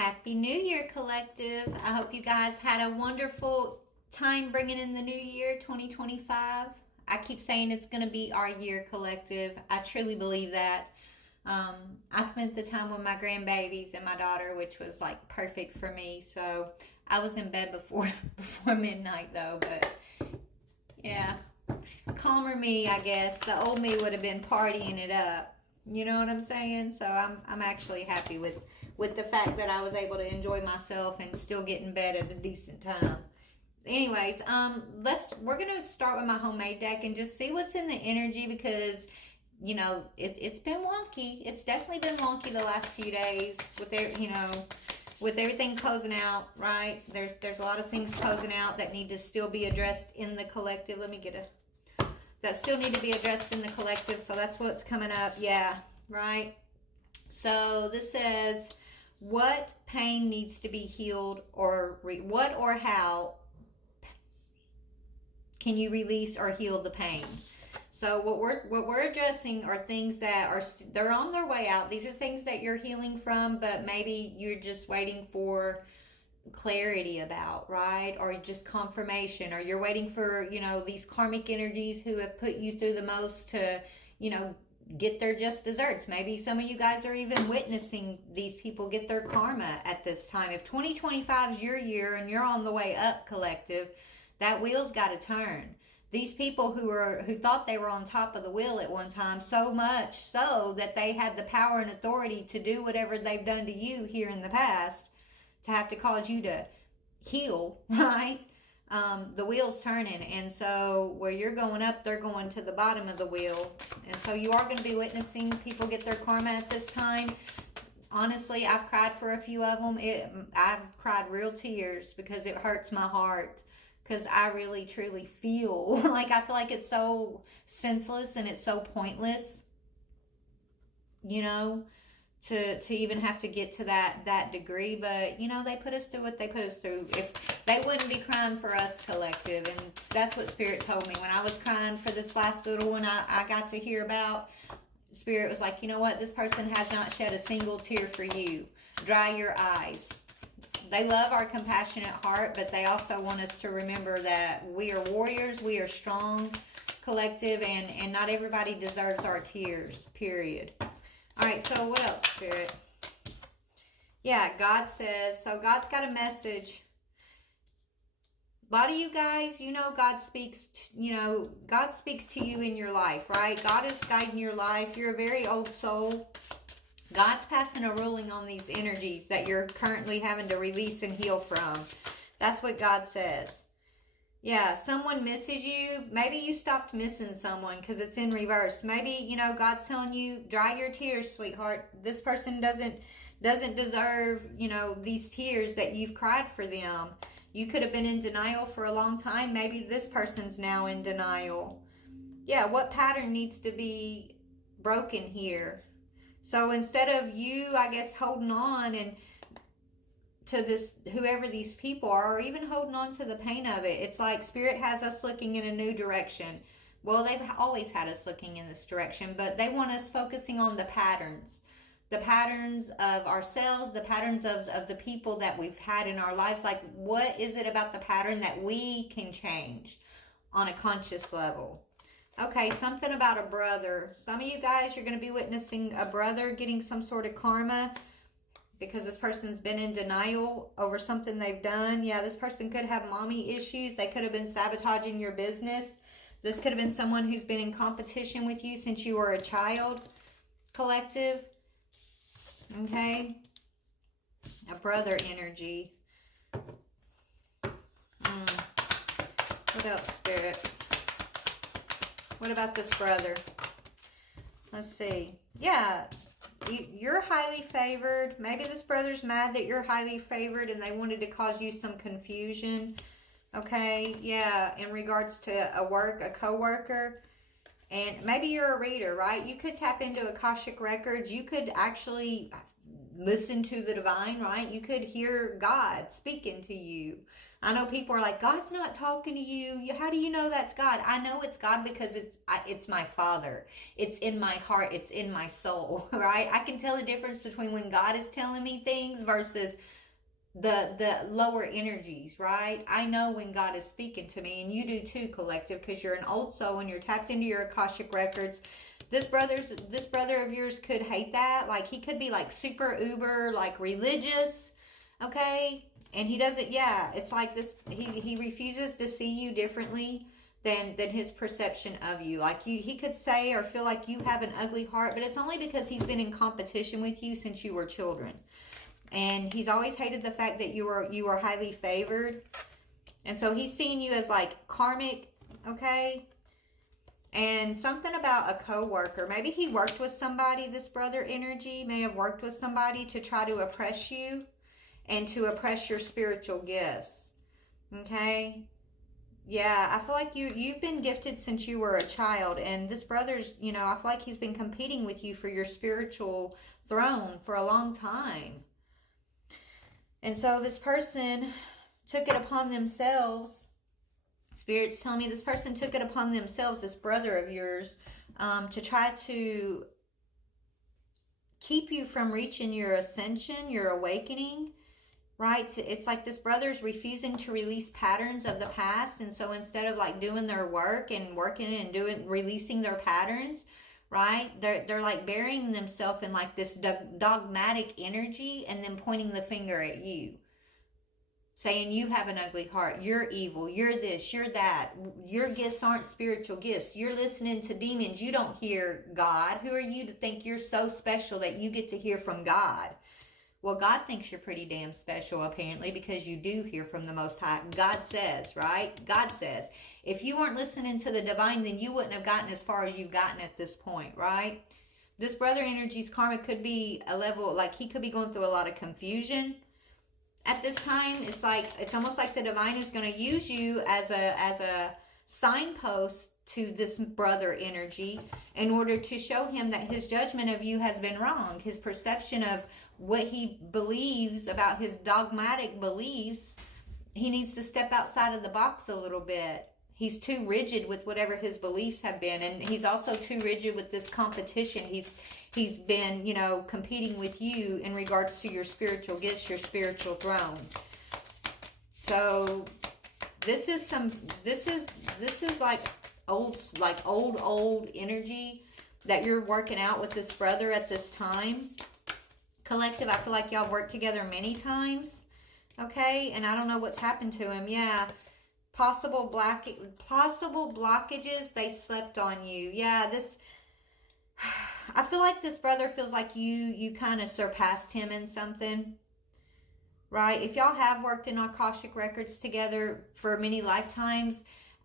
Happy New Year, Collective. I hope you guys had a wonderful time bringing in the new year, 2025. I keep saying it's going to be our year, Collective. I truly believe that. Um, I spent the time with my grandbabies and my daughter, which was like perfect for me. So I was in bed before before midnight though, but yeah, calmer me, I guess. The old me would have been partying it up. You know what I'm saying? So I'm actually happy with the fact that I was able to enjoy myself and still get in bed at a decent time. Anyways, we're gonna start with my homemade deck and just see what's in the energy because it's been wonky. It's definitely been wonky the last few days with everything closing out, right? There's a lot of things closing out that need to still be addressed in the collective. Let me get a that still need to be addressed in the collective. So that's what's coming up. Yeah, right. So this says, what pain needs to be healed, or what or how can you release or heal the pain? So what we're addressing are things that they're on their way out. These are things that you're healing from, but maybe you're just waiting for clarity about, right? Or just confirmation, or you're waiting for, these karmic energies who have put you through the most to, get their just desserts. Maybe some of you guys are even witnessing these people get their karma at this time. If 2025 is your year and you're on the way up, collective, that wheel's got to turn. These people who thought they were on top of the wheel at one time, so much so that they had the power and authority to do whatever they've done to you here in the past, to have to cause you to heal, right? The wheel's turning, and so where you're going up, they're going to the bottom of the wheel, and so you are going to be witnessing people get their karma at this time. Honestly, I've cried for a few of them. I've cried real tears because it hurts my heart, because I really truly feel I feel like it's so senseless and it's so pointless, you know, to even have to get to that degree. But they put us through what they put us through. If they wouldn't be crying for us, collective, and that's what Spirit told me when I was crying for this last little one I got to hear about. Spirit was like, you know what, this person has not shed a single tear for you. Dry your eyes. They love our compassionate heart, but they also want us to remember that we are warriors, we are strong, collective, and not everybody deserves our tears, period. All right, so what else, Spirit? Yeah, God says, so God's got a message. A lot of you guys, God speaks, God speaks to you in your life, right? God is guiding your life. You're a very old soul. God's passing a ruling on these energies that you're currently having to release and heal from. That's what God says. Yeah, someone misses you. Maybe you stopped missing someone because it's in reverse. Maybe, God's telling you, dry your tears, sweetheart. This person doesn't deserve, these tears that you've cried for them. You could have been in denial for a long time. Maybe this person's now in denial. Yeah, what pattern needs to be broken here? So instead of you, I guess, holding on and to this, whoever these people are, or even holding on to the pain of it, it's like Spirit has us looking in a new direction. Well, they've always had us looking in this direction, but they want us focusing on the patterns of ourselves, the patterns of the people that we've had in our lives. Like, what is it about the pattern that we can change on a conscious level? Okay, something about a brother. Some of you guys, you're going to be witnessing a brother getting some sort of karma because this person's been in denial over something they've done. Yeah, this person could have mommy issues. They could have been sabotaging your business. This could have been someone who's been in competition with you since you were a child, collective. Okay, a brother energy. What else, Spirit? What about this brother? Let's see. Yeah, you're highly favored. Maybe this brother's mad that you're highly favored and they wanted to cause you some confusion. Okay, yeah, in regards to a co-worker. And maybe you're a reader, right? You could tap into Akashic Records. You could actually listen to the divine, right? You could hear God speaking to you. I know people are like, God's not talking to you. How do you know that's God? I know it's God because it's my Father. It's in my heart. It's in my soul, right? I can tell the difference between when God is telling me things versus the lower energies, right? I know when God is speaking to me, and you do too, collective, because you're an old soul and you're tapped into your Akashic records. This brother of yours could hate that. Like, he could be like super uber like religious, okay? And he doesn't, yeah, it's like this, he refuses to see you differently than his perception of you. Like, he could say or feel like you have an ugly heart, but it's only because he's been in competition with you since you were children. And he's always hated the fact that you are highly favored. And so he's seeing you as like karmic, okay? And something about a co-worker. Maybe he worked with somebody, this brother energy may have worked with somebody to try to oppress you and to oppress your spiritual gifts. Okay? Yeah, I feel like you've been gifted since you were a child, and this brother's, I feel like he's been competing with you for your spiritual throne for a long time. And so this person took it upon themselves. Spirit's telling me this person took it upon themselves, this brother of yours, to try to keep you from reaching your ascension, your awakening, right? It's like this brother's refusing to release patterns of the past. And so instead of like doing their work and working and releasing their patterns, right? They're like burying themselves in like this dogmatic energy and then pointing the finger at you. Saying you have an ugly heart, you're evil, you're this, you're that, your gifts aren't spiritual gifts, you're listening to demons, you don't hear God. Who are you to think you're so special that you get to hear from God? Well, God thinks you're pretty damn special, apparently, because you do hear from the Most High. God says, right? God says. If you weren't listening to the divine, then you wouldn't have gotten as far as you've gotten at this point, right? This brother energy's karma could be a level, like he could be going through a lot of confusion. At this time, it's almost like the divine is going to use you as a signpost to this brother energy in order to show him that his judgment of you has been wrong. His perception of what he believes about his dogmatic beliefs, he needs to step outside of the box a little bit. He's too rigid with whatever his beliefs have been, and he's also too rigid with this competition. He's been, competing with you in regards to your spiritual gifts, your spiritual throne. So this is like old energy that you're working out with this brother at this time. Collective, I feel like y'all worked together many times. Okay, and I don't know what's happened to him. Yeah. Possible blockages, they slept on you. Yeah, I feel like this brother feels like you kind of surpassed him in something, right? If y'all have worked in Akashic records together for many lifetimes,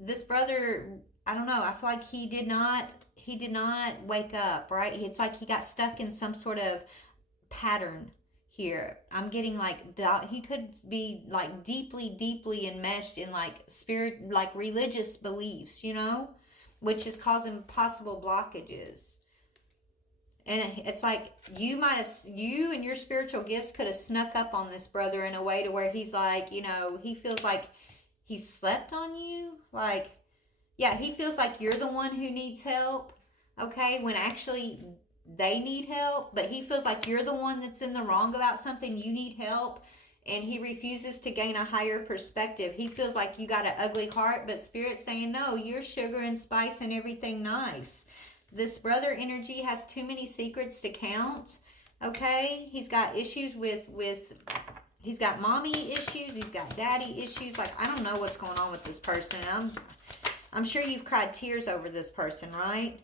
this brother, I don't know, I feel like he did not wake up, right? It's like he got stuck in some sort of pattern here. I'm getting like he could be like deeply enmeshed in like spirit, like religious beliefs, which is causing possible blockages. And it's like you and your spiritual gifts could have snuck up on this brother in a way to where he's like, he feels like he slept on you. Like, yeah, he feels like you're the one who needs help, okay, when actually they need help, but he feels like you're the one that's in the wrong about something. You need help, and he refuses to gain a higher perspective. He feels like you got an ugly heart, but Spirit's saying, no, you're sugar and spice and everything nice. This brother energy has too many secrets to count, okay? He's got issues he's got mommy issues, he's got daddy issues. Like, I don't know what's going on with this person. I'm sure you've cried tears over this person, right?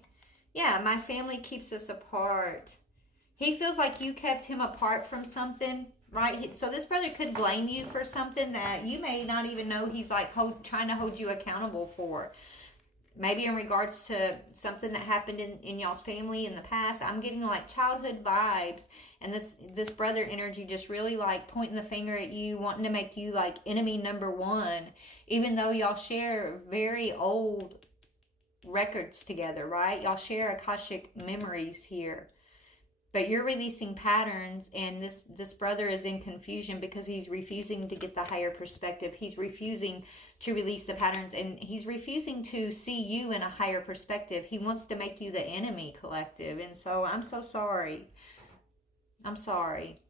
Yeah, my family keeps us apart. He feels like you kept him apart from something, right? So this brother could blame you for something that you may not even know he's like trying to hold you accountable for. Maybe in regards to something that happened in y'all's family in the past. I'm getting like childhood vibes, and this brother energy just really like pointing the finger at you, wanting to make you like enemy number one, even though y'all share very old records together, right? Y'all share Akashic memories here. But you're releasing patterns, and this brother is in confusion because he's refusing to get the higher perspective. He's refusing to release the patterns, and he's refusing to see you in a higher perspective. He wants to make you the enemy, collective. And so I'm so sorry. I'm sorry.